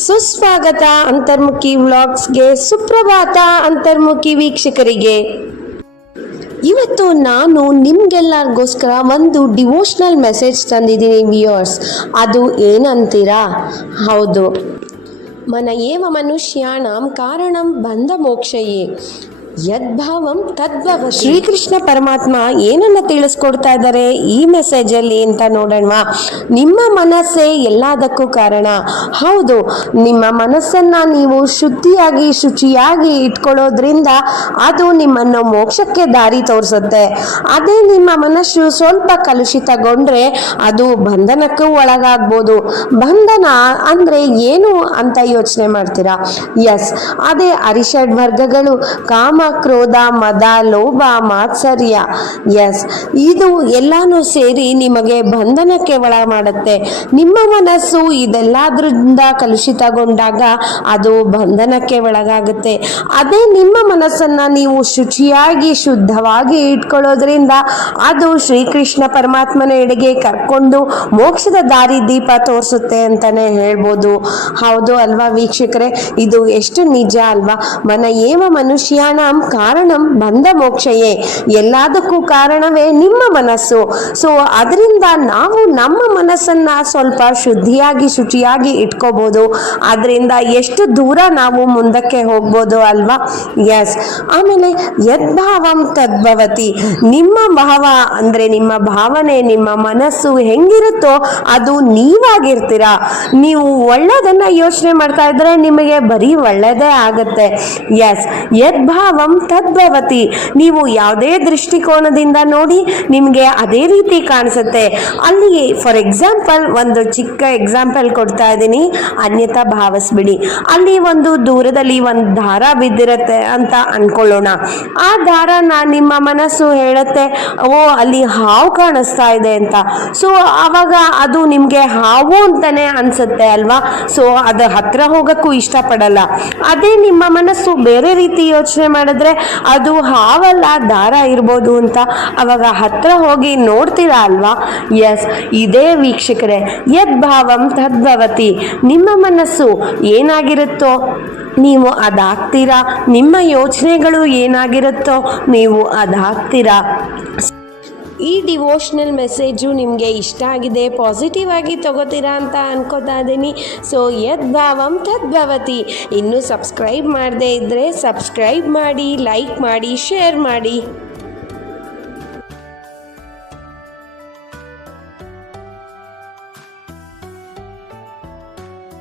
ಸುಸ್ವಾಗತ ಅಂತರ್ಮುಖಿ ವ್ಲಾಗ್ಸ್ಗೆ. ಸುಪ್ರಭಾತ ಅಂತರ್ಮುಖಿ ವೀಕ್ಷಕರಿಗೆ. ಇವತ್ತು ನಾನು ನಿಮ್ಗೆಲ್ಲರಿಗೋಸ್ಕರ ಒಂದು ಡಿವೋಷನಲ್ ಮೆಸೇಜ್ ತಂದಿದ್ದೀನಿ ವ್ಯೂಯರ್ಸ್. ಅದು ಏನಂತೀರಾ? ಹೌದು, ಮನ ಏವ ಮನುಷ್ಯಾಣಂ ಕಾರಣಂ ಬಂಧ ಮೋಕ್ಷಯೇ ಯದ್ಭಾವಂ ತದ್ಭವ. ಶ್ರೀಕೃಷ್ಣ ಪರಮಾತ್ಮ ಏನನ್ನ ತಿಳಿಸ್ಕೊಡ್ತಾ ಇದ್ದಾರೆ ಈ ಮೆಸೇಜಲ್ಲಿ ಅಂತ ನೋಡೋಣ. ನಿಮ್ಮ ಮನಸ್ಸೇ ಎಲ್ಲದಕ್ಕೂ ಕಾರಣ. ಹೌದು, ನಿಮ್ಮ ಮನಸ್ಸನ್ನ ನೀವು ಶುದ್ಧಿಯಾಗಿ ಶುಚಿಯಾಗಿ ಇಟ್ಕೊಳ್ಳೋದ್ರಿಂದ ಅದು ನಿಮ್ಮನ್ನು ಮೋಕ್ಷಕ್ಕೆ ದಾರಿ ತೋರಿಸುತ್ತೆ. ಅದೇ ನಿಮ್ಮ ಮನಸ್ಸು ಸ್ವಲ್ಪ ಕಲುಷಿತಗೊಂಡ್ರೆ ಅದು ಬಂಧನಕ್ಕೂ ಒಳಗಾಗ್ಬೋದು. ಬಂಧನ ಅಂದ್ರೆ ಏನು ಅಂತ ಯೋಚನೆ ಮಾಡ್ತೀರಾ? ಎಸ್, ಅದೇ ಅರಿಷಡ್ ವರ್ಗಗಳು: ಕಾಮ, ಕ್ರೋಧ, ಮದ, ಲೋಭ, ಮಾತ್ಸರ್ಯ. ಎಸ್, ಇದು ಎಲ್ಲಾನು ಸೇರಿ ನಿಮಗೆ ಬಂಧನಕ್ಕೆ ಒಳ ಮಾಡುತ್ತೆ. ನಿಮ್ಮ ಮನಸ್ಸು ಇದೆಲ್ಲದ್ರಿಂದ ಕಲುಷಿತಗೊಂಡಾಗ ಅದು ಬಂಧನಕ್ಕೆ ಒಳಗಾಗುತ್ತೆ. ಅದೇ ನಿಮ್ಮ ಮನಸ್ಸನ್ನ ನೀವು ಶುಚಿಯಾಗಿ ಶುದ್ಧವಾಗಿ ಇಟ್ಕೊಳ್ಳೋದ್ರಿಂದ ಅದು ಶ್ರೀಕೃಷ್ಣ ಪರಮಾತ್ಮನ ಎಡೆಗೆ ಕರ್ಕೊಂಡು ಮೋಕ್ಷದ ದಾರಿ ದೀಪ ತೋರಿಸುತ್ತೆ ಅಂತಾನೆ ಹೇಳ್ಬೋದು. ಹೌದು ಅಲ್ವಾ ವೀಕ್ಷಕರೇ? ಇದು ಎಷ್ಟು ನಿಜ ಅಲ್ವಾ? ಮನ ಏವ ಮನುಷ್ಯಾಣ ಕಾರಣಂ ಬಂಧ ಮೋಕ್ಷಯೇ. ಎಲ್ಲದಕ್ಕೂ ಕಾರಣವೇ ನಿಮ್ಮ ಮನಸ್ಸು. ಸೊ ಅದರಿಂದ ನಾವು ನಮ್ಮ ಮನಸ್ಸನ್ನ ಸ್ವಲ್ಪ ಶುದ್ಧಿಯಾಗಿ ಶುಚಿಯಾಗಿ ಇಟ್ಕೋಬಹುದು. ಅದರಿಂದ ಎಷ್ಟು ದೂರ ನಾವು ಮುಂದಕ್ಕೆ ಹೋಗ್ಬೋದು ಅಲ್ವಾ? ಎಸ್. ಆಮೇಲೆ ಯದ್ಭಾವಂ ತದ್ಭವತಿ. ನಿಮ್ಮ ಭಾವ ಅಂದ್ರೆ ನಿಮ್ಮ ಭಾವನೆ, ನಿಮ್ಮ ಮನಸ್ಸು ಹೆಂಗಿರುತ್ತೋ ಅದು ನೀವಾಗಿರ್ತೀರಾ. ನೀವು ಒಳ್ಳೆದನ್ನ ಯೋಚನೆ ಮಾಡ್ತಾ ಇದ್ರೆ ನಿಮಗೆ ಬರೀ ಒಳ್ಳೆದೇ ಆಗುತ್ತೆ. ಎಸ್, ಯದ್ಭಾವಂ ತದ್ಭವತಿ. ನೀವು ಯಾವುದೇ ದೃಷ್ಟಿಕೋನದಿಂದ ನೋಡಿ ನಿಮಗೆ ಅದೇ ರೀತಿ ಕಾಣಿಸುತ್ತೆ. ಅಲ್ಲಿ ಫಾರ್ ಎಕ್ಸಾಂಪಲ್ ಒಂದು ಚಿಕ್ಕ ಎಕ್ಸಾಂಪಲ್ ಕೊಡ್ತಾ ಇದ್ದೀನಿ, ಅನ್ಯತಾ ಭಾವಿಸ್ಬಿಡಿ. ಅಲ್ಲಿ ಒಂದು ದೂರದಲ್ಲಿ ಒಂದು ದಾರ ಬಿದ್ದಿರುತ್ತೆ ಅಂತ ಅನ್ಕೊಳ್ಳೋಣ. ಆ ದಾರನ ನಿಮ್ಮ ಮನಸ್ಸು ಹೇಳುತ್ತೆ, ಓ ಅಲ್ಲಿ ಹಾವು ಕಾಣಿಸ್ತಾ ಇದೆ ಅಂತ. ಸೊ ಆವಾಗ ಅದು ನಿಮ್ಗೆ ಹಾವು ಅಂತಾನೆ ಅನ್ಸುತ್ತೆ ಅಲ್ವಾ? ಸೊ ಅದು ಹತ್ರ ಹೋಗಕ್ಕೂ ಇಷ್ಟಪಡಲ್ಲ. ಅದೇ ನಿಮ್ಮ ಮನಸ್ಸು ಬೇರೆ ರೀತಿ ಯೋಚನೆ ಮಾಡಿದ್ರೆ ಅದು ಹಾವಲ್ಲ ದಾರ ಇರ್ಬೋದು ಅಂತ ಅವಾಗ ಹತ್ರ ಹೋಗಿ ನೋಡ್ತೀರಾ ಅಲ್ವಾ? ಎಸ್, ಇದೇ ವೀಕ್ಷಕರೇ ಯದ್ಭಾವಂ ತದ್ಭವತಿ. ನಿಮ್ಮ ಮನಸ್ಸು ಏನಾಗಿರುತ್ತೋ ನೀವು ಅದಾಗ್ತೀರಾ. ನಿಮ್ಮ ಯೋಚನೆಗಳು ಏನಾಗಿರುತ್ತೋ ನೀವು ಅದಾಗ್ತೀರಾ. ಈ ಡಿವೋಷನಲ್ ಮೆಸೇಜು ನಿಮಗೆ ಇಷ್ಟ ಆಗಿದೆ, ಪಾಸಿಟಿವ್ ಆಗಿ ತಗೋತೀರಾ ಅಂತ ಅನ್ಕೋತಾ ಇದ್ದೀನಿ. ಸೊ ಯದ್ಭಾವಂ ತದ್ಭವತಿ. ಇನ್ನೂ ಸಬ್ಸ್ಕ್ರೈಬ್ ಮಾಡದೇ ಇದ್ದರೆ ಸಬ್ಸ್ಕ್ರೈಬ್ ಮಾಡಿ, ಲೈಕ್ ಮಾಡಿ, ಶೇರ್ ಮಾಡಿ.